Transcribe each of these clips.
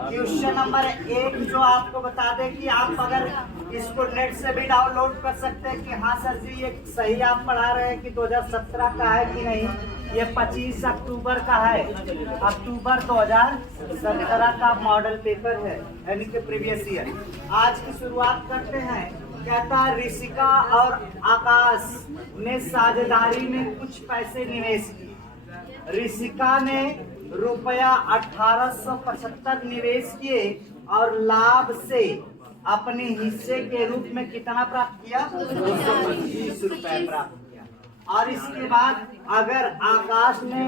Question number 1 जो आपको बता दें कि आप अगर इसको नेट से भी डाउनलोड कर सकते हैं कि हाँ सर जी ये सही आप पढ़ा रहे हैं कि 2017 का है कि नहीं। ये 25 अक्टूबर का है, अक्टूबर 2017 का मॉडल पेपर है यानी कि प्रीवियस ईयर। आज की शुरुआत करते हैं। कहता है ऋषिका और आकाश ने साझेदारी में कुछ पैसे निवेश किए। ऋषिका ने रुपया 1875 निवेश किए और लाभ से अपने हिस्से के रूप में कितना प्राप्त किया? 225 रुपए प्राप्त किया। और इसके बाद अगर आकाश ने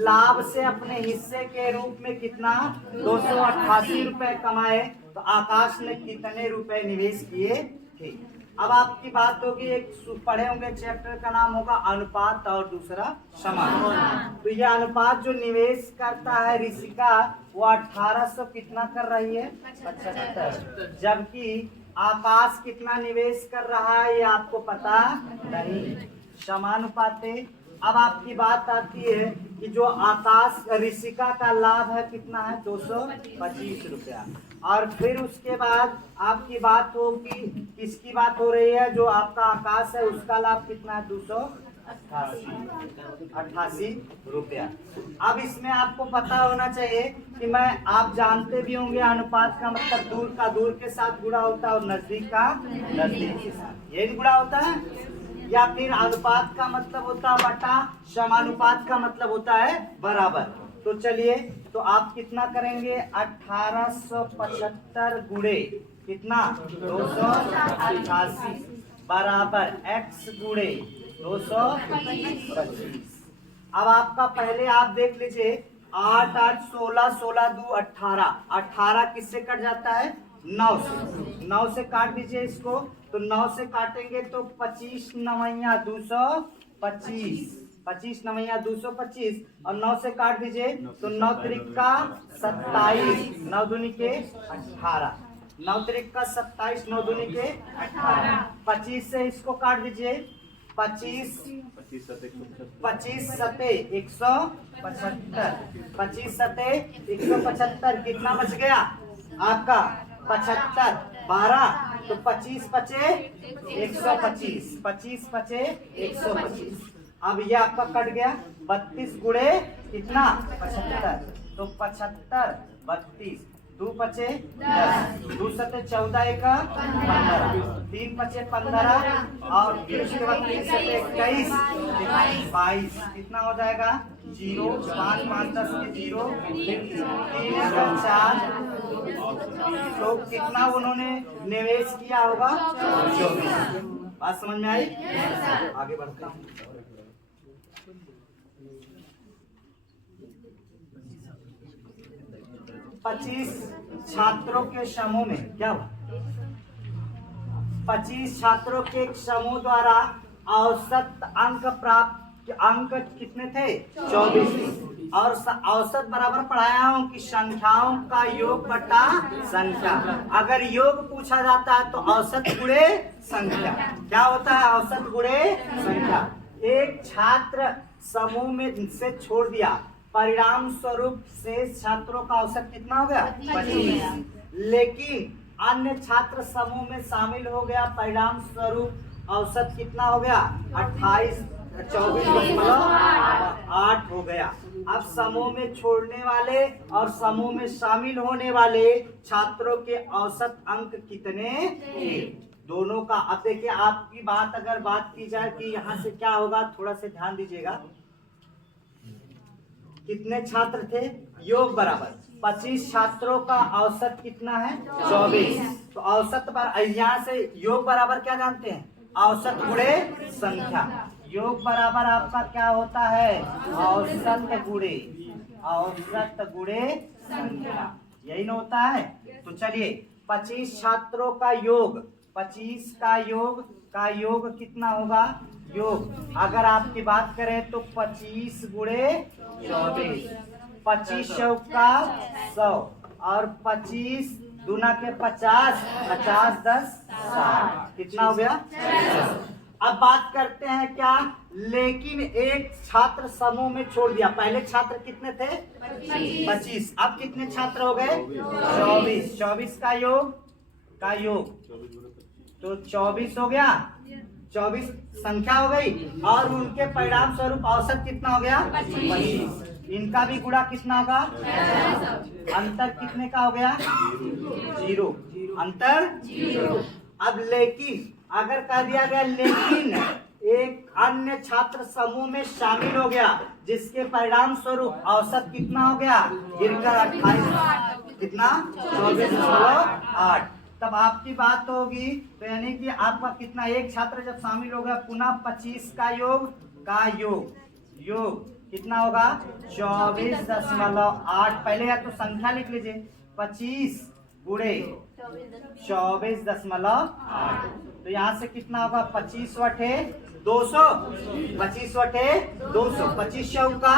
लाभ से अपने हिस्से के रूप में कितना 288 रुपए कमाए तो आकाश ने कितने रुपए निवेश किए थे? अब आपकी बात होगी, एक पढ़े होंगे चैप्टर का नाम होगा अनुपात और दूसरा समान। तो यह अनुपात जो निवेश करता है ऋषिका वो 1800 कितना कर रही है? 75। जबकि आकाश कितना निवेश कर रहा है ये आपको पता नहीं। समानुपाते। अब आपकी बात आती है कि जो आकाश ऋषिका का लाभ है कितना है? 225 रुपया। और फिर उसके बाद आपकी बात होगी, किसकी बात हो रही है? जो आपका आकाश है उसका लाभ कितना है? 288 रुपया। अब इसमें आपको पता होना चाहिए कि आप जानते भी होंगे अनुपात का मतलब दूर का दूर के साथ गुणा होता है और नजदीक का नजदीक के साथ, यही गुणा होता है। या फिर अनुपात का मतलब होता है बटा, समानुपात का मतलब होता है बराबर। तो चलिए, तो आप कितना करेंगे? 1875 गुणे कितना? 288 बराबर x गुणे 225। अब आपका पहले आप देख लीजिए 8 8 16 16 2 18, 18 किससे कट जाता है? 9 से। 9 से काट दीजिए इसको, तो 9 से काटेंगे तो 25 नवैया 225, 25 नवैया 225 और 9 से काट दीजिए तो 9 त्रिका 27, 9 दूनी के 18, 9 त्रिका 27, 9 दूनी के 18। 25 से इसको काट दीजिए, 25 सते 175, 25 सते 175 कितना बच गया आपका? 75, 12 तो 25 पचे 125, 25 पचे 125। अब ये आपका कट गया 32 गुणे कितना? 75, तो 75 32, 2 पचे 10, 2 सते 14 का 15, 3 पचे 15 और फिर उसके बाद 3 सते 21 22, कितना हो जाएगा? 0, 5 5 10 के 0, 3 4, तो कितना उन्होंने निवेश किया होगा? 24। बात समझ में आई? आगे बढ़ता हूँ। 25 छात्रों के समूह में क्या हुआ? 25 छात्रों के समूह द्वारा औसत अंक कितने थे? 24। और औसत बराबर पढ़ाया हूं कि संख्याओं का योग बटा संख्या। अगर योग पूछा जाता है तो औसत गुणे संख्या। क्या होता है? औसत गुणे संख्या। एक छात्र समूह में से छोड़ दिया, परिणाम स्वरूप शेष छात्रों का औसत कितना हो गया? 25। लेकिन अन्य छात्र समूह में शामिल हो गया, परिणाम स्वरूप औसत कितना हो गया? 28, 24.8 हो गया। अब समूह में छोड़ने वाले और समूह में शामिल होने वाले छात्रों के औसत अंक कितने थे? दोनों का। अब देखिए आपकी बात अगर बात की जाए कि यहाँ से क्या होगा, थोड़ा से ध्यान दीजिएगा। कितने छात्र थे? योग बराबर 25 छात्रों का औसत कितना है? 24। तो औसत पर यहाँ से योग बराबर क्या जानते हैं? औसत गुणे संख्या। योग बराबर आपका क्या होता है? औसत गुणे संख्या, यही ना होता है। तो चलिए 25 छात्रों का योग, 25 का योग कितना होगा? योग अगर आपकी बात करें तो 25 गुणे 24, 25 चौका 100 और 25 दूना के 50, 50 10 60, कितना हो गया? अब बात करते हैं क्या, लेकिन एक छात्र समूह में छोड़ दिया। पहले छात्र कितने थे? 25। अब कितने छात्र हो गए? 24। 24 का योग तो 24 हो गया, 24 संख्या हो गई, और उनके परिणाम स्वरूप औसत कितना हो गया? 25। इनका भी गुणा कितना होगा? अंतर कितने का हो गया? 0। अंतर 0। अब लेकिन अगर कह दिया गया लेकिन एक अन्य छात्र समूह में शामिल हो गया, जिसके परिणाम स्वरूप औसत कितना हो गया? गिरकर 28, कितना? 24.8। तब आपकी बात होगी, तो यानी कि आपका कितना, एक छात्र जब शामिल होगा पुनः 25 का योग कितना होगा? 24.8। पहले या तो संख्या लिख लीजिए, 25 गुणे 24.8। तो यहाँ से कितना होगा? 25 बटे 200, 25 बटे 200, 25 का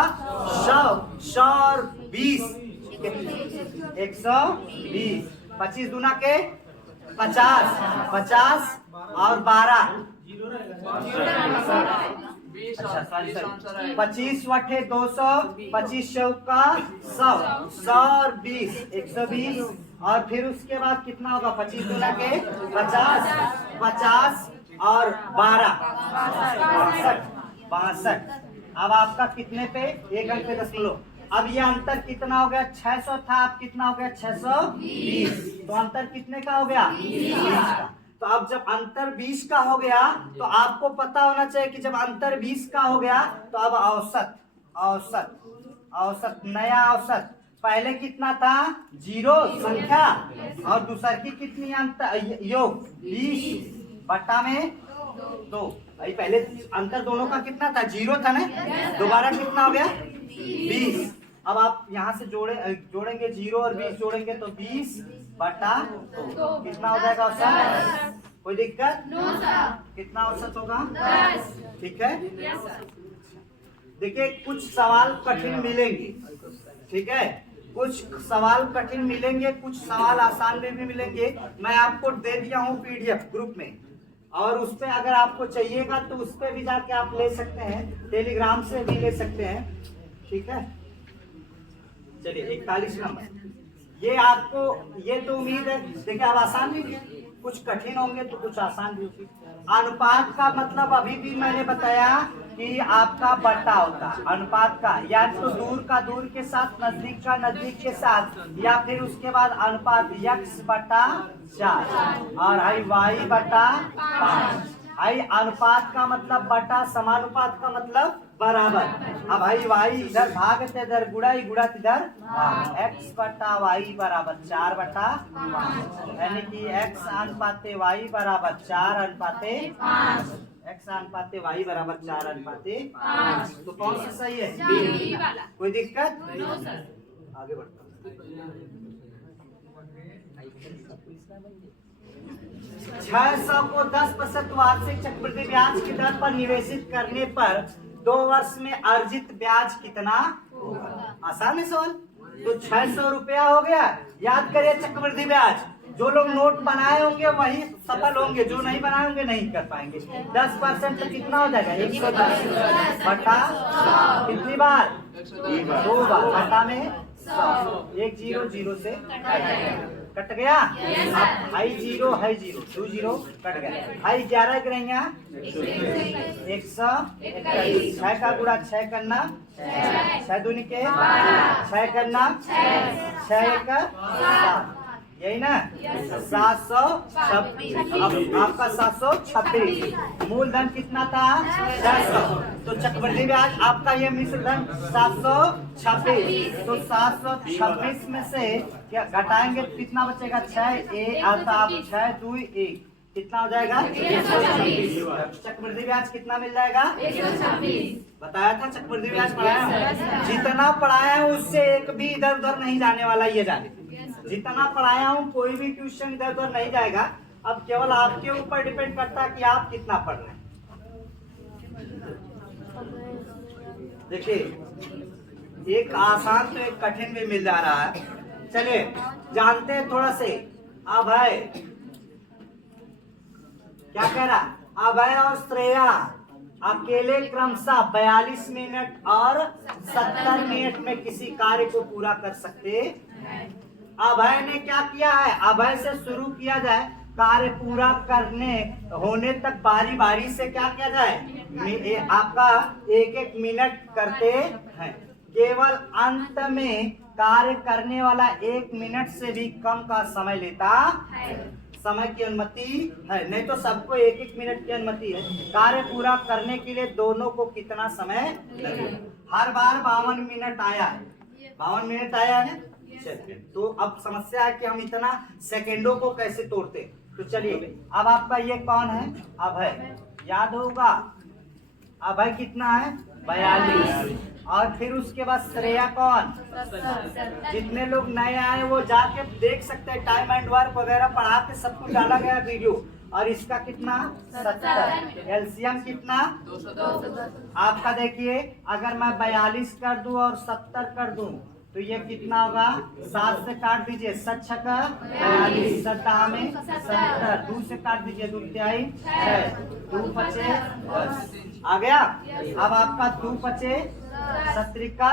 100 और 20, 120। 25 दूना के 50, 50 और 12, अच्छा सॉरी 25 बटे 200, 25 का 100, 100 और 20, 120। और फिर उसके बाद कितना होगा? 25 दूना के 50, 50 और 12, 62। अब आपका कितने पे? एक अंक पे 10 किलो। अब ये अंतर कितना हो गया? 600 था, अब कितना हो गया? 620। तो अंतर कितने का हो गया? 20 का। तो अब जब अंतर 20 का हो गया, तो आपको पता होना चाहिए कि जब अंतर 20 का हो गया, तो अब औसत नया औसत पहले कितना था? 0 संख्या, और दूसर की कितनी अंतर योग 20 बट्टा में 2। भाई पहले अंतर दोनों का कितना था? 0 था ना, दोबारा कितना हो गया? 20। अब आप यहाँ से जोड़ेंगे 0 और 20 जोड़ेंगे तो 20 बटा 2 कितना हो जाएगा औसत? कोई दिक्कत? कितना औसत होगा? 10। ठीक है, देखिए कुछ सवाल कठिन मिलेंगे, ठीक है, कुछ सवाल कठिन मिलेंगे, कुछ सवाल आसान में भी मिलेंगे। मैं आपको दे दिया हूँ PDF ग्रुप में, और उस पर अगर आपको चाहिएगा तो उस पर भी जाके आप ले सकते हैं, टेलीग्राम से भी ले सकते हैं, ठीक है। चलिए 41 नंबर, ये आपको, ये तो उम्मीद है, देखिए अब आसान भी कुछ कठिन होंगे तो कुछ आसान भी होंगे। अनुपात का मतलब अभी भी मैंने बताया कि आपका बट्टा होता है अनुपात का, या तो दूर का दूर के साथ, नजदीक का नजदीक के साथ, या फिर उसके बाद अनुपात x बटा 4 और आई y बटा 5। आई अनुपात का मतलब बटा, समानुपात का मतलब बराबर। अब भाई y इधर भाग से इधर गुणा, गुणा इधर x बटा y बराबर 4 बटा 5, यानी कि x अनुपाते y बराबर 4 अनुपाते 5, x अनुपाते y बराबर 4 अनुपाते 5। तो कौन सा सही है? बी वाला। कोई दिक्कत? आगे बढ़ता 600 को 10% वार्षिक चक्रवृद्धि ब्याज की दर पर निवेशित करने पर 2 वर्ष में अर्जित ब्याज कितना होगा? आसान है सवाल। तो 600 रुपया हो गया। याद करिए चक्रवृद्धि ब्याज, जो लोग नोट बनाए होंगे वही सफल होंगे, जो नहीं बनाए होंगे नहीं कर पाएंगे। 10% तो कितना हो जाएगा? 110 बटा कितनी बार? 2 बार बटा में 100। 1 0 0 से कट गया। अब हाई 0 हाई 0 2 0 कट गया। हाई 11 के रहेंगे 121। 6 का गुणा 6 करना 6 दूनी के 6 करना 6 का 7, यही ना 726। अब आपका 726 मूलधन कितना था? 600। तो चक्रवृद्धि ब्याज आपका ये मिश्र धन 726। तो 726 में से क्या घटाएंगे तो कितना बचेगा? 6 आता 6 2 1 कितना हो जाएगा? 126। चक्रवृद्धि ब्याज कितना मिल जाएगा? 126। बताया था चक्रवृद्धि ब्याज पढ़ाया हूँ। जितना पढ़ाया हूँ उससे एक भी इधर उधर नहीं जाने वाला, ये जाने जितना पढ़ाया हूँ कोई भी ट्यूशन इधर उधर नहीं जाएगा। अब केवल आपके ऊपर डिपेंड करता है कि आप कितना पढ़ रहे हैं। देखिए एक आसान तो एक कठिन भी मिल जा रहा है। चलिए जानते हैं थोड़ा से। अब है क्या कह रहा? अभय और श्रेया अकेले क्रमशः 42 मिनट और 70 मिनट में किसी कार्य को पूरा कर सकते हैं। अभय ने क्या किया है, अभय से शुरू किया जाए, कार्य पूरा करने होने तक बारी बारी से क्या किया जाए, आपका एक एक मिनट करते हैं। केवल अंत में कार्य करने वाला 1 मिनट से भी कम का समय लेता है। समय की अनुमति है, नहीं तो सबको 1-1 मिनट की अनुमति है। कार्य पूरा करने के लिए दोनों को कितना समय लगेगा। हर बार 52 मिनट आया है, 52 मिनट आया है। चलिए, तो अब समस्या है कि हम इतना सेकेंडों को कैसे तोड़ते। तो चलिए, अब आपका ये कौन है, अभय, याद होगा अभय कितना है, 42। और फिर उसके बाद श्रेया कौन, जितने लोग नए आए वो जाके देख सकते हैं, टाइम एंड वर्क वगैरह पढ़ा के सब कुछ डाला गया वीडियो। और इसका कितना 70, एलसीएम कितना 210। आपका देखिए, अगर मैं 42 कर दूं और 70 कर दूं तो ये कितना होगा, 7 से काट दीजिए, 7 छक्का 42, 7 में 70, 2 से काट दीजिए, 2 तिहाई 6, 2 पचे 10 आ गया। अब आपका 2 पचे 70 का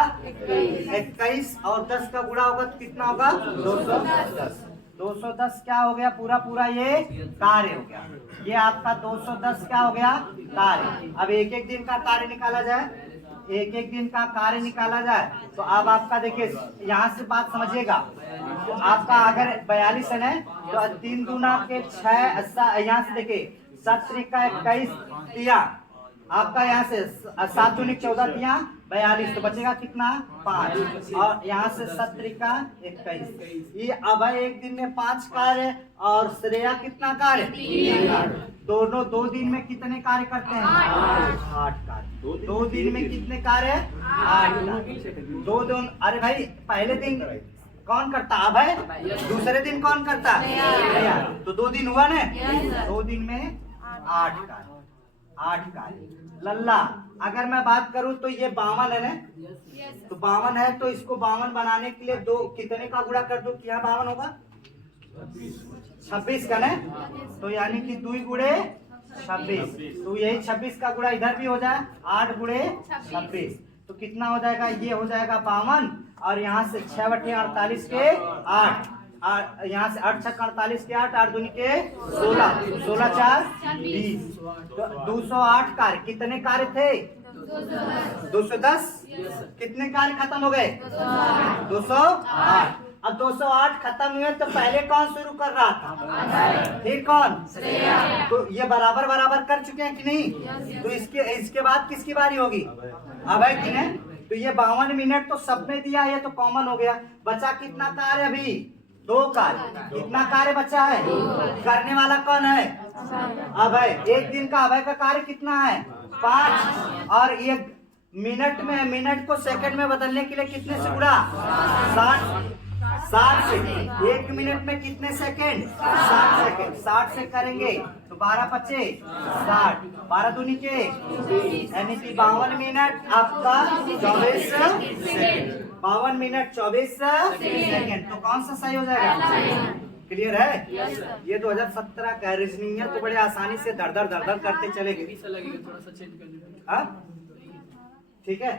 21 और 10 का गुणा होगा तो कितना होगा, 210। 210 क्या हो गया, पूरा पूरा ये कार्य हो गया। ये आपका 210 क्या हो गया, कार्य। अब एक एक दिन का कार्य निकाला जाए, एक एक दिन का कार्य निकाला जाए तो अब आपका देखिए, यहाँ से बात समझिएगा। तो आपका अगर 42 है तो 3 दूना के 6, यहाँ से देखिए 7 का 21 तिया, आपका यहाँ से 7 दूनी 14 तिया 42, तो बचेगा कितना 5, और यहाँ से 7 का 21। ये अभय एक दिन में 5 कार्य और श्रेया कितना कार्य, 3 कार्य। दोनों 2 दिन में कितने कार्य करते हैं, 8 कार्य। 2 दिन में कितने कार्य, 8 कार्य। 2 दिन, अरे भाई पहले दिन कौन करता, अभय, दूसरे दिन कौन करता, श्रेया। तो 2 दिन हुआ ना, 2 दिन में 8 कार्य, 8 कार्य। लल्ला, अगर मैं बात करूं तो ये 52 है ना, तो 52 है तो इसको 52 बनाने के लिए 2 कितने का गुणा कर दो कि यहाँ 52 होगा, 26 का ना, तो यानी कि 2 गुणे 26, तो यही 26 का गुणा इधर भी हो जाए, 8 गुणे 26, तो कितना हो जाएगा, ये हो जाएगा 52, और यहाँ से 6 बटे 48 के 8, यहाँ से 8 छक्का 48 के 8, 8 दूनी के 16, 16 4 20, तो 208 कार्य। कितने कार्य थे, 210। कितने कार्य खत्म हो गए, 208। अब 208 खत्म हुए तो पहले कौन शुरू कर रहा था, फिर कौन, तो ये बराबर बराबर कर चुके हैं कि नहीं। तो इसके बाद किसकी बारी होगी, अभय की ने। तो ये 52 मिनट तो सबने दिया, ये तो कॉमन हो गया। बचा कितना कार्य, अभी 2 कार्य। कितना कार्य बचा है, करने वाला कौन है, अभय। एक दिन का अभय का कार्य कितना है, 5, और ये मिनट में, मिनट को सेकंड में बदलने के लिए कितने से गुणा, 60 से। 1 मिनट में कितने सेकंड, 60 सेकंड। 60 से करेंगे तो 12 पचे 60, 12 दूनी के, यानी कि 52 मिनट आपका 24 सेकंड। 52 minute 24 second. तो कौन सा सही हो जाएगा, क्लियर है। ये 2017 का रीजनिंग है, तो बड़े आसानी से धड़ धड़ करते चलेंगे, ठीक है।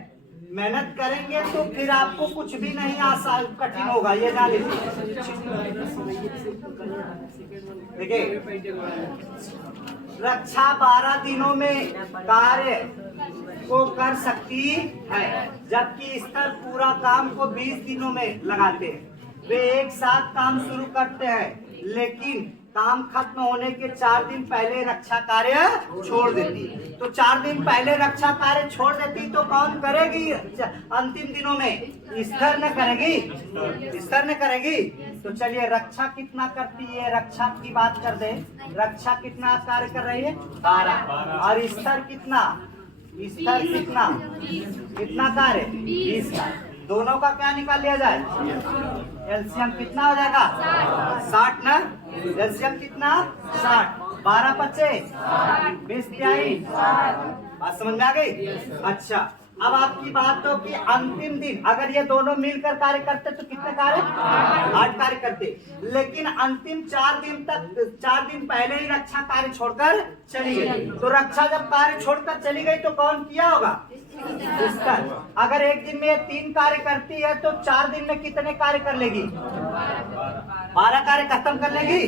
मेहनत करेंगे तो फिर आपको कुछ भी नहीं आसान कठिन होगा, ये जान लीजिए। देखिए, रक्षा 12 दिनों में कार्य को कर सकती है, जबकि स्तर पूरा काम को 20 दिनों में लगाते हैं। वे एक साथ काम शुरू करते हैं, लेकिन काम खत्म होने के 4 दिन पहले रक्षा कार्य छोड़ देती। तो 4 दिन पहले रक्षा कार्य छोड़ देती तो कौन करेगी अंतिम दिनों में, स्तर न करेगी, स्तर न करेगी। तो चलिए, रक्षा कितना करती है, रक्षा की बात कर दे। रक्षा कितना कार्य कर रही है, 12, और स्तर कितना, स्तर कितना, कितना कार्य, 20 का। दोनों का क्या निकाल लिया जाए, एलसीएम कितना हो जाएगा, 60 ना, एलसीएम कितना 60, 12 पचे 20 तिहाई। बात समझ में आ गई। अच्छा, अब आपकी बात हो कि अंतिम दिन अगर ये दोनों मिलकर कार्य करते तो कितने कार्य, 8 कार्य करते, लेकिन अंतिम 4 दिन तक, 4 दिन पहले ही रक्षा कार्य छोड़कर चली गई। तो रक्षा जब कार्य छोड़कर चली गई तो कौन किया होगा, स्तर। अगर एक दिन में ये 3 कार्य करती है तो 4 दिन में कितने कार्य कर लेगी, 12 कार्य खत्म कर लेगी।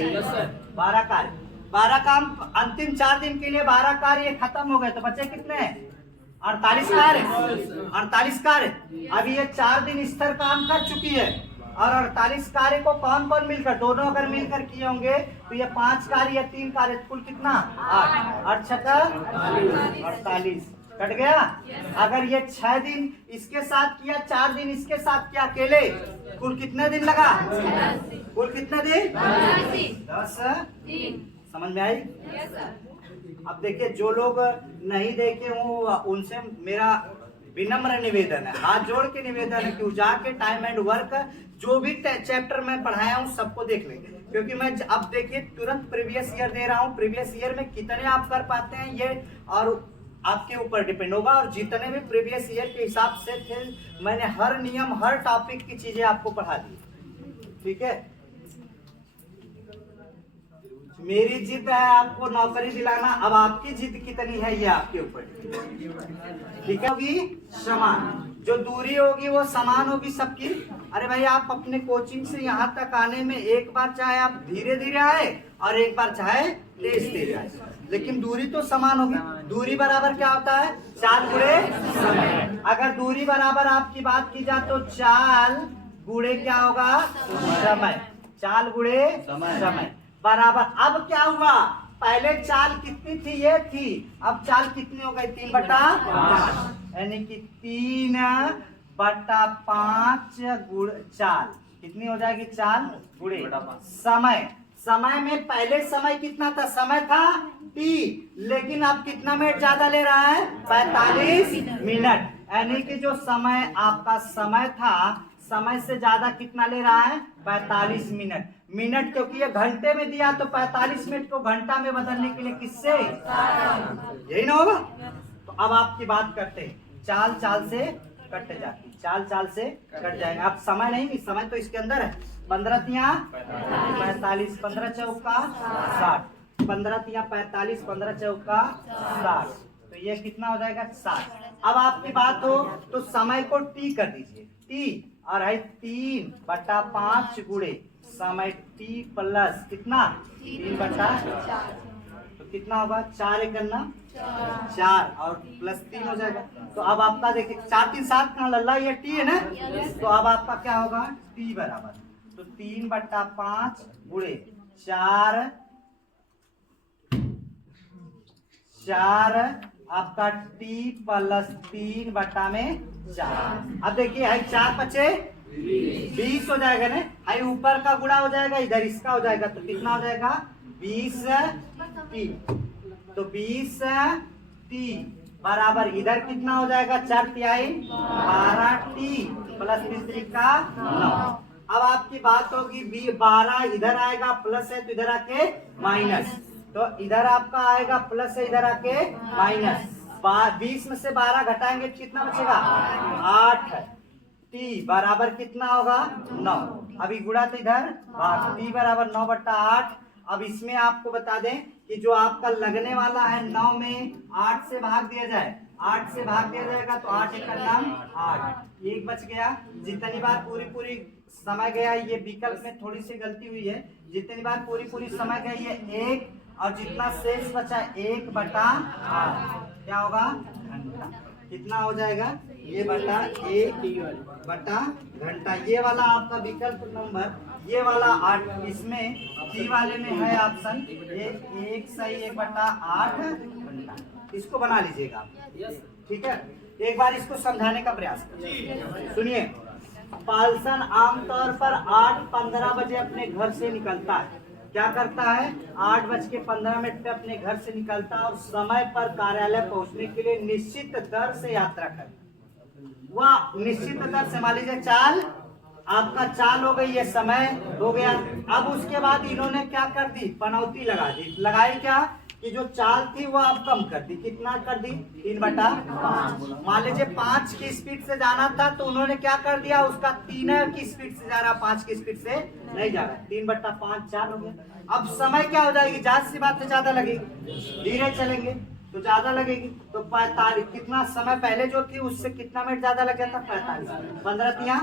12 कार्य, 12 काम अंतिम 4 दिन के लिए 12 कार्य खत्म हो गए तो बचे कितने, 48 कार्य। 48 कार्य। अभी ये 4 दिन स्तर काम कर चुकी है और 48 कार्य को कौन कौन मिलकर, दोनों अगर मिलकर किए होंगे तो ये 5 कार्य या 3 कार्य, कुल कितना 8 और 6 48 कट गया। अगर ये 6 दिन इसके साथ किया, 4 दिन इसके साथ किया अकेले, कुल कितने दिन लगा, कुल कितने दिन, 10 दिन। समझ में आई? अब देखिए जो लोग नहीं देखे हो उनसे मेरा विनम्र निवेदन है, हाथ जोड़ के निवेदन है कि जाके टाइम एंड वर्क जो भी चैप्टर मैं पढ़ाया हूँ सबको देख लेंगे, क्योंकि मैं अब देखिए तुरंत प्रीवियस ईयर दे रहा हूँ। प्रीवियस ईयर में कितने आप कर पाते हैं ये और आपके ऊपर डिपेंड होगा, और जितने भी प्रीवियस ईयर के हिसाब से थे मैंने हर नियम हर टॉपिक की चीजें आपको पढ़ा दी। ठीक है, मेरी जिद है आपको नौकरी दिलाना, अब आपकी जिद कितनी है ये आपके ऊपर। ठीक है, होगी समान, जो दूरी होगी वो समान होगी सबकी। अरे भाई आप अपने कोचिंग से यहाँ तक आने में एक बार चाहे आप धीरे धीरे आए और एक बार चाहे तेज तेज आए, लेकिन दूरी तो समान होगी। दूरी बराबर क्या होता है, चाल गुणे समय। अगर दूरी बराबर आपकी बात की जाए तो चाल गुणे क्या होगा, समय। चाल गुणे समय बराबर, अब क्या हुआ, पहले चाल कितनी थी, ये थी, अब चाल कितनी हो गई, 3/5, यानी कि 3/5 गुण चाल कितनी हो जाएगी, चाल गुणे समय। समय में पहले समय कितना था, समय था t, लेकिन अब कितना मिनट ज्यादा ले रहा है, 45 मिनट, यानी कि जो समय आपका समय था समय से ज्यादा कितना ले रहा है, 45 मिनट। मिनट क्योंकि ये घंटे में दिया तो 45 मिनट को घंटा में बदलने के लिए किससे, यही ना होगा। तो अब आपकी बात करते हैं, चाल चाल से कट जाती, चाल चाल से कट जाएगा। अब समय नहीं, समय तो इसके अंदर है। 15 तिया 45, 15 चौका 60, 15 तिया 45, 15 चौका 60, तो ये कितना हो जाएगा, 60। अब आपकी बात हो तो समय को टी कर दीजिए, टी और है 3/5 गुणे समय t प्लस कितना, 3/4, तो कितना होगा, 4 करना 4 और प्लस 3 हो जाएगा। तो अब आपका देखिए 4 3 7 कहाँ लल्ला, ये t है ना, तो अब आपका क्या होगा, t बराबर, तो 3/5 गुणे 4 आपका t प्लस 3/4। अब देखिए है 4 बचे 20 हो जाएगा ना, हाई ऊपर का गुणा हो जाएगा, इधर इसका हो जाएगा, तो कितना हो जाएगा, 20 t, तो 20 t बराबर इधर कितना हो जाएगा, 4 तिहाई 12 t प्लस 3 का 9। अब आपकी बात होगी 12 इधर आएगा प्लस है तो इधर आके माइनस, तो इधर आपका आएगा प्लस है, इधर आके माइनस। 20 में से 12 घटाएंगे तो कितना बचेगा, 8 t बराबर कितना होगा, 9। अभी गुणा तो इधर t बराबर 9/8। अब इसमें आपको बता दें कि जो आपका लगने वाला है 9 में 8 से भाग दिया जाए, 8 से भाग दिया जाएगा तो 8 एक नाम 8, एक बच गया। जितनी बार पूरी समय गया, ये विकल्प में थोड़ी सी गलती हुई है, जितनी बार पूरी समय गई है 1, और जितना शेष बचा 1/8 क्या होगा, घंटा। कितना हो जाएगा, ये बटा 1/घंटा। ये वाला आपका विकल्प नंबर, ये वाला 8, इसमें सी वाले में है ऑप्शन ये 1 सही 1/8 घंटा। इसको बना लीजिएगा आप, ठीक है। एक बार इसको समझाने का प्रयास करिए। सुनिए, पाल्सन आमतौर पर 8:15 बजे अपने घर से निकलता है। क्या करता है, 8:15 पे अपने घर से निकलता है और समय पर कार्यालय पहुंचने के लिए निश्चित दर से यात्रा करता। वह निश्चित दर से, मान लीजिए चाल आपका चाल हो गई, ये समय हो गया। अब उसके बाद इन्होंने क्या कर दी, पनौती लगा दी। लगाई क्या, कि जो चाल थी वो आप कम कर दी, कितना कर दी 3/5। मान लीजिए 5 की स्पीड से जाना था तो उन्होंने क्या कर दिया, उसका 3 की स्पीड से जा रहा, 5 की स्पीड से नहीं जा रहा, 3/5 4 हो गया। अब समय क्या हो जाएगी, जाहिर सी बात है ज्यादा लगेगी, धीरे चलेंगे तो ज्यादा लगेगी, तो 45 कितना समय पहले जो थी उससे कितना मिनट ज्यादा लग गया था 45, 15 तिया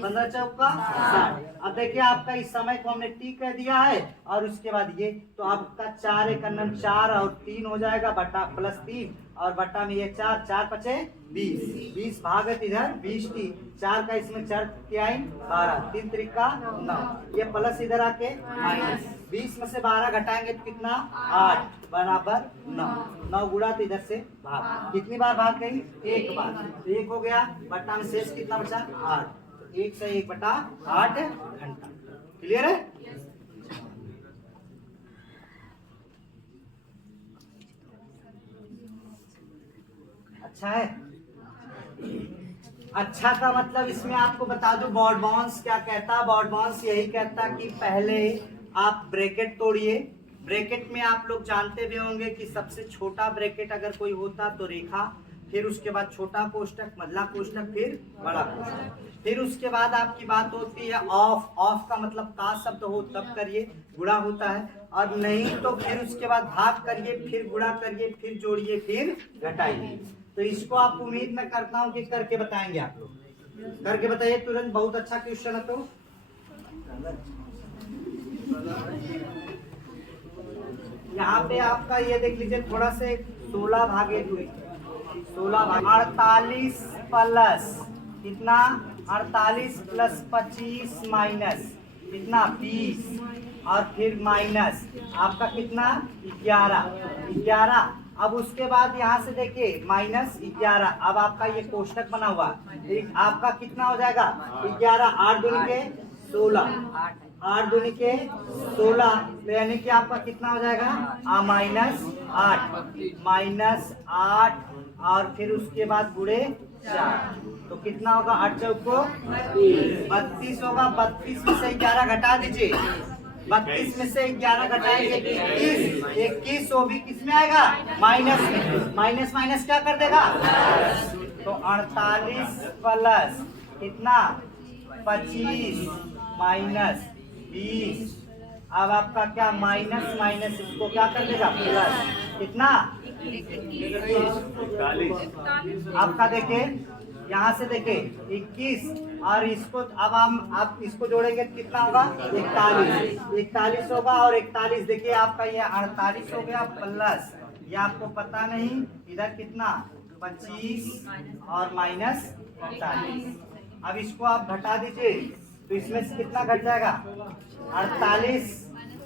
15 चौका 60। अब देखिए आपका इस समय को हमने टी कह दिया है और उसके बाद ये, तो आपका 4 एक 4 और 3 हो जाएगा बटा +3 और बटा में ये 4 4 पचे 20 भागत इधर 20 टी, 4 का इसमें 4 क्या 12, 3 त्रिका 9, ये प्लस इधर आके माइनस, 20 में से 12 घटाएंगे तो कितना 8 बराबर 9, 9 गुणा तो इधर से भाग, कितनी बार भाग गई, एक बार, तो 1 हो गया, बटा में शेष कितना बचा 8, 1 से 1/8 घंटा। क्लियर है? अच्छा है। अच्छा का मतलब इसमें आपको बता दूं बॉड-बाउंस क्या कहता है, बॉड-बाउंस यही कहता कि पहले आप ब्रैकेट तोड़िए, ब्रैकेट में आप लोग जानते भी होंगे कि सबसे छोटा ब्रैकेट अगर कोई होता तो रेखा, फिर उसके बाद छोटा कोष्टक, मझला कोष्टक, फिर बड़ा कोष्टक, फिर उसके बाद आपकी बात होती है ऑफ, ऑफ का मतलब का शब्द हो तब करिए, गुणा होता है, और नहीं तो फिर उसके बाद भाग करिए, फिर गुणा करिए, फिर जोड़िए, फिर घटाइए। तो इसको आप उम्मीद मैं करता हूं कि करके बताएंगे आप लोग, करके बताइए तुरंत, बहुत अच्छा क्वेश्चन है। तो यहाँ पे आपका ये देख लीजिए थोड़ा से 16 भागे 2, 16 भागे 48 प्लस कितना 48 प्लस 25 माइनस कितना 20 और फिर माइनस आपका कितना 11। अब उसके बाद यहाँ से देखिए -11, अब आपका ये कोष्टक बना हुआ, आपका कितना हो जाएगा 11, 8 दूनी के 16, 8 दूनी के 16, तो यानी कि आपका कितना हो जाएगा -8 और फिर उसके बाद गुणे 4, तो कितना होगा 8 चौको 32 होगा, 32 में से 11 घटा दीजिए, 32 में से 11 घटाएंगे 21, वो भी किस में आएगा माइनस में, माइनस माइनस क्या कर देगा, तो 48 प्लस कितना 25 माइनस 20, अब आपका क्या माइनस माइनस इसको क्या कर देगा प्लस, कितना 41, आपका देखिए यहाँ से देखिए 21 और इसको अब हम आप इसको जोड़ेंगे कितना होगा 41 होगा, और 41 देखिए आपका ये 48 हो गया प्लस ये आपको पता नहीं इधर कितना 25 और माइनस 48, अब इसको आप घटा दीजिए तो इसमें से कितना घट जाएगा 48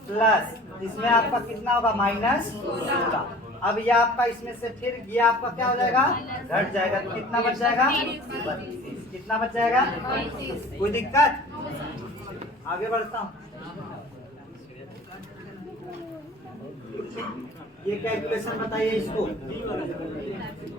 प्लस इसमें आपका कितना होगा -16, अब ये आपका इसमें से फिर ये आपका क्या हो जाएगा घट जाएगा, तो कितना बच जाएगा 32, कितना बच जाएगा, कोई दिक्कत, आगे बढ़ता हूँ। ये कैलकुलेशन बताइए इसको।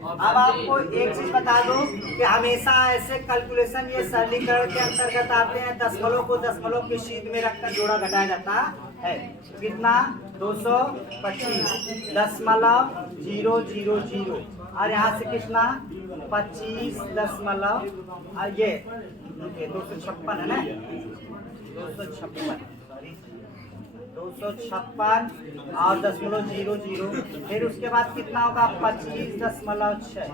अब आपको एक चीज बता दूं कि हमेशा ऐसे कैलकुलेशन ये सरलीकरण के अंतर्गत आते हैं, दशमलव को दशमलव की शीट में रखकर जोड़ा घटाया जाता है, कितना 225.000 और यहाँ से कितना 25 ये 256 है ना, 256 और 0.00, फिर उसके बाद कितना होगा 25.6,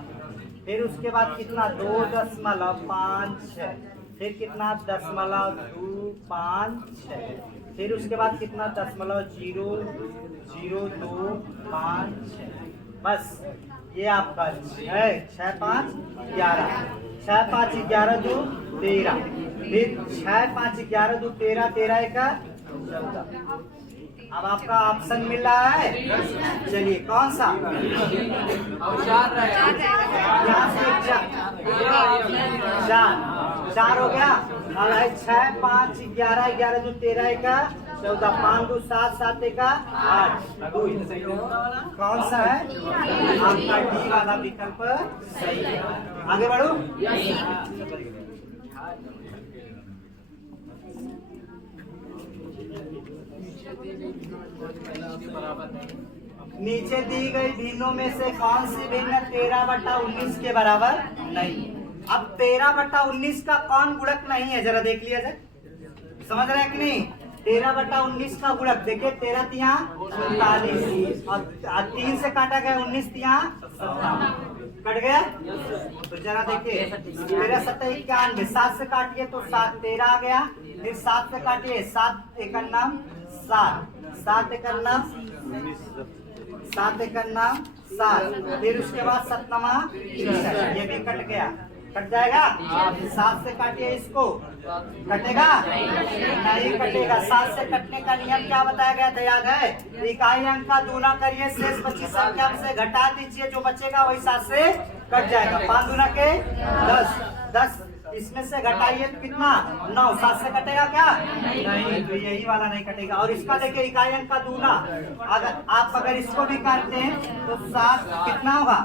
फिर उसके बाद कितना 2.56, फिर कितना 0.256, फिर उसके बाद कितना 0.00256, बस ये आपका 6 5 11, 6 5 11 2 13, फिर 6 5 11 2 13, 13 1 14। अब आपका ऑप्शन मिल रहा है, चलिए कौन सा, यहाँ से 4 हो गया, अब है 6 5 11 11 2 13 1 14, 5 2 7 7 1 8 2, कौन सा है आपका डी वाला विकल्प सही है। आगे बढ़ो, नीचे दी गई भिन्नों में से कौन सी भिन्न 13/19 के बराबर नहीं। अब 13/19 का कौन गुणक नहीं है, जरा देख लिया जाए। समझ रहे हैं कि नहीं? 13/19 का गुणक देखिए, 13 तिया 39 और 3 से काटा गया 19 तिया 57 कट गया। तो जरा देखिए 13 7 91, 7 से काटिए तो 7 13 आ गया, फिर 7 से काटिए 7 51 7, 7 51 7 51 7, फिर उसके बाद 7 ये भी कट गया, कट जाएगा। 7 से काटिए इसको, कटेगा नहीं कटेगा। 7 से कटने का नियम क्या बताया गया था, याद है? इकाई अंक का दूना करिए, शेष बची संख्या से घटा दीजिए, जो बचेगा वही 7 से कट जाएगा। 5 दूना के 10, 10 इसमें से घटाइए तो कितना 9, 7 से कटेगा क्या? नहीं, तो यही वाला नहीं कटेगा। और इसका देखिए इकाई अंक का दूना, अगर इसको भी काटते हैं तो 7 कितना होगा,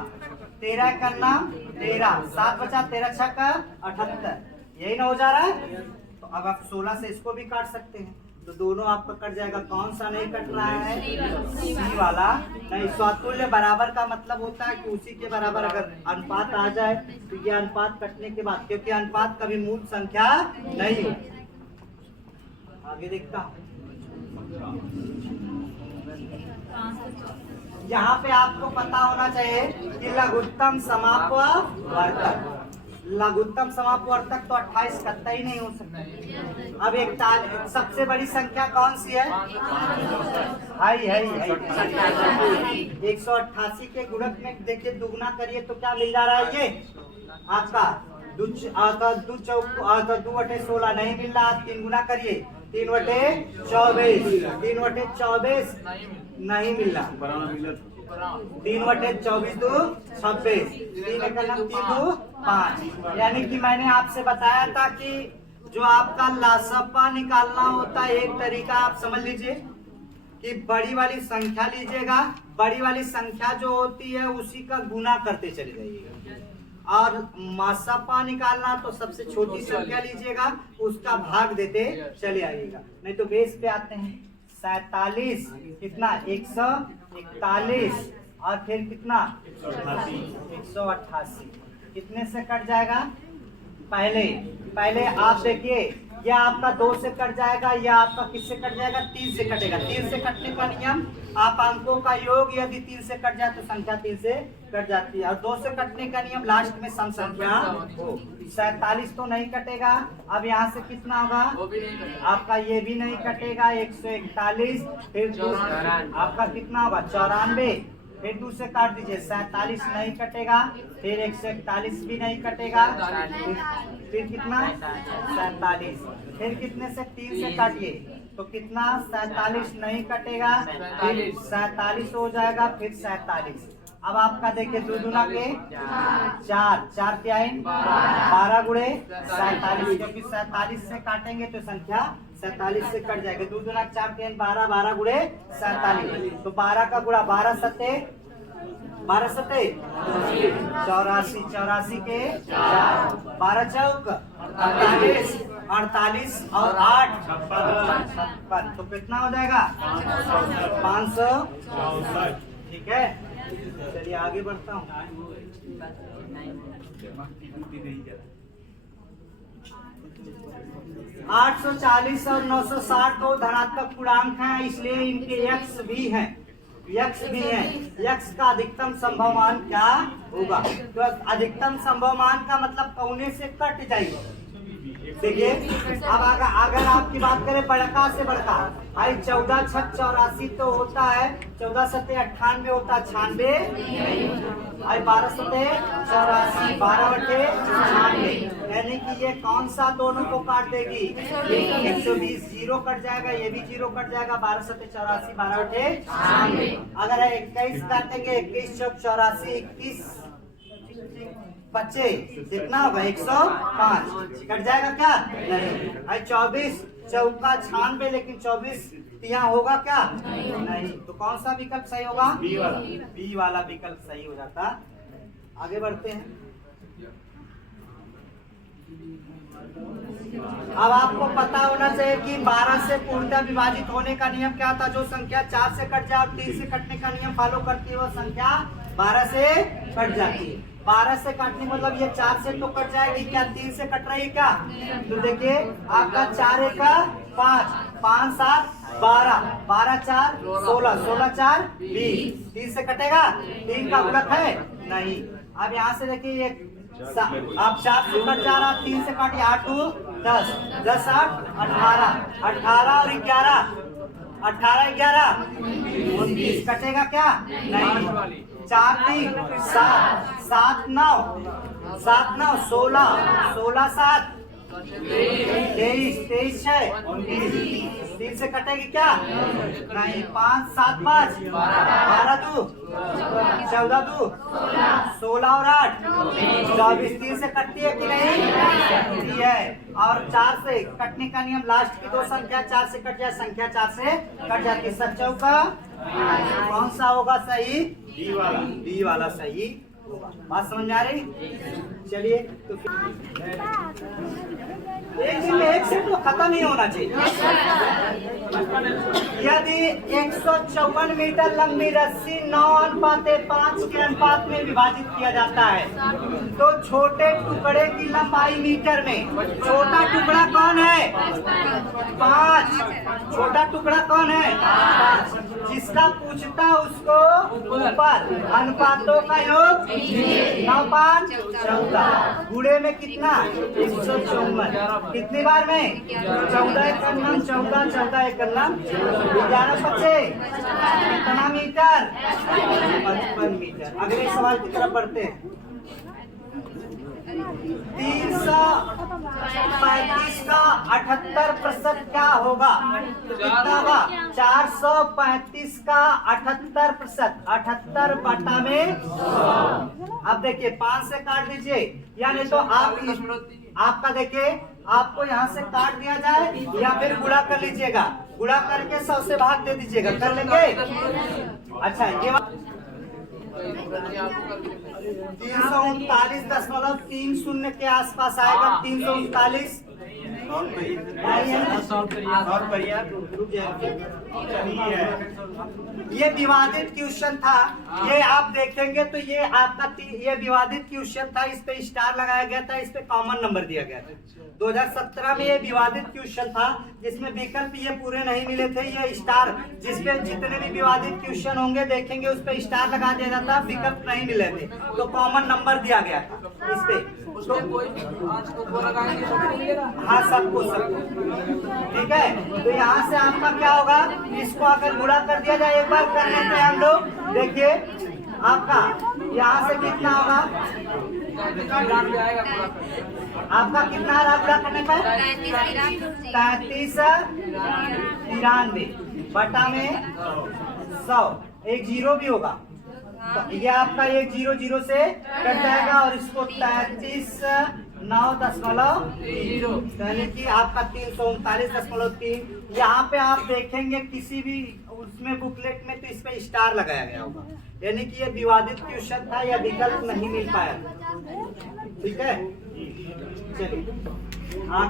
13 करना 13, 7 बचा 13 6 का 78, यही ना हो जा रहा है। तो अब आप 16 से इसको भी काट सकते हैं, तो दोनों आपका कट जाएगा। कौन सा नहीं कट रहा है? सी वाला नहीं। स्वतुल्य बराबर का मतलब होता है कि उसी के बराबर अगर अनुपात आ जाए तो ये अनुपात कटने के बाद, क्योंकि अनुपात कभी मूल संख्या नहीं हो। आगे देखता हूँ, यहाँ पे आपको पता होना चाहिए कि लघुत्तम समापवर्तक, लघुत्तम समापवर्तक तो 28 कतई नहीं हो सकता। अब एक सबसे बड़ी संख्या कौन सी है? 188 के गुणक में देखिए दुगना करिए तो क्या मिल जा रहा है, ये आपका 2 × 16 नहीं मिल रहा। 3 गुना करिए, 3/24, 3/24 नहीं मिल रहा। 3/24 2 26, 3 1 3 2 5। यानी कि मैंने आपसे बताया था कि जो आपका लासपा निकालना होता है, एक तरीका आप समझ लीजिए कि बड़ी वाली संख्या लीजिएगा, बड़ी वाली संख्या जो होती है उसी का गुना करते चले जाइएगा। और मासापा निकालना तो सबसे छोटी संख्या लीजिएगा, उसका भाग देते चले आइएगा। नहीं तो बेस पे आते हैं 47 कितना 141 और फिर कितना 188 कितने से कट जाएगा? पहले आप देखिए, यह आपका 2 से कट जाएगा, यह आपका किससे कट जाएगा? 3 से कटेगा। 3 से कटने का नियम, आप अंकों का योग यदि 3 से कट जाए तो संख्या 3 से कट जाती है। और 2 से कटने का नियम लास्ट में सम संख्या हो। 47 तो नहीं कटेगा। अब यहाँ से कितना होगा आपका? ये भी नहीं कटेगा। 141, फिर आपका कितना होगा? 94, फिर 2 से काट दीजिए, 47 नहीं कटेगा, फिर 141 भी नहीं कटेगा, फिर कितना 47, फिर कितने से 3 से काटिए तो कितना 47 नहीं कटेगा, फिर 47 हो जाएगा, फिर 47। अब आपका देखिए 2 दूना के 4, 4 क्या है 12 गुणे 47, क्योंकि 47 से काटेंगे तो संख्या 47 से कट जाएगा। 2 दूना 4 3 12, 12 गुणे 47, तो 12 का गुणा 12 सते 84, 84 के 4, 12 चौक 48, 48 और 8 56, तो कितना हो जाएगा 500। ठीक है, चलिए आगे बढ़ता हूँ। 840 और 960 को धनात्मक पूर्णांक हैं, इसलिए इनके यक्ष भी हैं, यक्ष भी है। यक्ष का अधिकतम संभव मान क्या होगा? तो अधिकतम संभव मान का मतलब कौने से कट जाएगा। देखिए अब अगर आपकी बात करें बड़का से बड़का, भाई 14 6 84 तो होता है, 14 7 98 होता है, 96 भाई 12 7 84, 12/96, यानी कि ये कौन सा दोनों को काट देगी? 120 जीरो कट जाएगा, ये भी जीरो कट जाएगा, 12 7 84, 12/96। अगर 21 काटेंगे, 21 चौक 84, 21 25 कितना होगा 105, कट जाएगा क्या? नहीं। भाई 24 चौका 96, लेकिन 24 यहाँ होगा क्या? नहीं। तो कौन सा विकल्प सही होगा? बी वाला विकल्प सही हो जाता। आगे बढ़ते हैं। अब आपको पता होना चाहिए कि 12 से पूर्णतः विभाजित होने का नियम क्या था। जो संख्या 4 से कट जाए और 3 से कटने का नियम फॉलो करती है वो संख्या 12 से कट जाती है। 12 से काटने मतलब ये 4 से तो कट जाएगी, क्या 3 से कट रही है क्या? तो देखिए आपका 4 एक 5, 5 7 12, 12 4 16, 16 4 20, 3 से कटेगा? 3 का गुणक है नहीं। अब यहाँ से देखिए ये आप 4 से कट जा रहा, 3 से काटिए 8 2 10, 10 8 18, 18 और 11, 18 11 19, कटेगा क्या? नहीं। 4 3 7, 7 9, 7 9 16, 16 7 23, 23 6 29, 3 से कटेगी क्या? नहीं। 5 7 5 12 2 14 2 16 और 8 24, 3 से कटती है कि नहीं? कटती है। और 4 से कटने का नियम, लास्ट की दो संख्या 4 से कट जाए, संख्या 4 से कट जाती है। सच्चों का कौन सा होगा सही? बी वाला सही होगा। बात समझ आ रही? चलिए तो एक दिन में एक सेट तो खत्म ही होना चाहिए। यदि 154 मीटर लंबी रस्सी 9:5 के अनुपात में विभाजित किया जाता है तो छोटे टुकड़े की लंबाई मीटर में, छोटा टुकड़ा कौन है? 5। छोटा टुकड़ा कौन है? 5। जिसका पूछता उसको ऊपर, अनुपातों का योग 9 5 14, गुणे में कितना? 154। कितनी बार में? 14 एक अन्नम 14, 14 एक अन्नम 11 25, कितना मीटर? 55 मीटर। अगले सवाल की तरफ बढ़ते हैं। 335 का 78% क्या होगा? कितना होगा? 435 का 78%, 78 बटा में 100। अब देखिए 5 से काट दीजिए, यानी तो आपका देखिए आपको यहाँ से काट दिया जाए या फिर गुणा कर लीजिएगा, गुणा करके 100 से भाग दे दीजिएगा। कर लेंगे? अच्छा ये 339.30 के आसपास आएगा। 339 ये विवादित क्वेश्चन था। ये आप देखेंगे तो ये आपका ये विवादित क्वेश्चन था, इस पे स्टार लगाया गया था, इस पे कॉमन नंबर दिया गया था। 2017 में ये विवादित क्वेश्चन था जिसमें विकल्प ये पूरे नहीं मिले थे। ये स्टार जिसपे जितने भी विवादित क्वेश्चन होंगे देखेंगे उस पे स्टार लगा दिया जाता, विकल्प नहीं मिले थे तो कॉमन नंबर दिया गया था इस पे। तो हाँ सबको ठीक है। तो यहाँ से आपका क्या होगा? इसको अगर गुणा कर दिया जाए, एक बार कर लेते हैं हम लोग। देखिए आपका यहाँ से कितना होगा? आपका कितना आ रहा गुणा करने पर? 33 93 बटा में 100, एक जीरो भी होगा तो ये आपका एक 0 0 से कट जाएगा और इसको 33 9.0 यानी कि आपका 339.3। यहाँ पे आप देखेंगे किसी भी उसमें बुकलेट में तो इस पे स्टार लगाया गया होगा, यानी कि ये विवादित क्वेश्चन था या विकल्प नहीं मिल पाया। ठीक है, चलिए।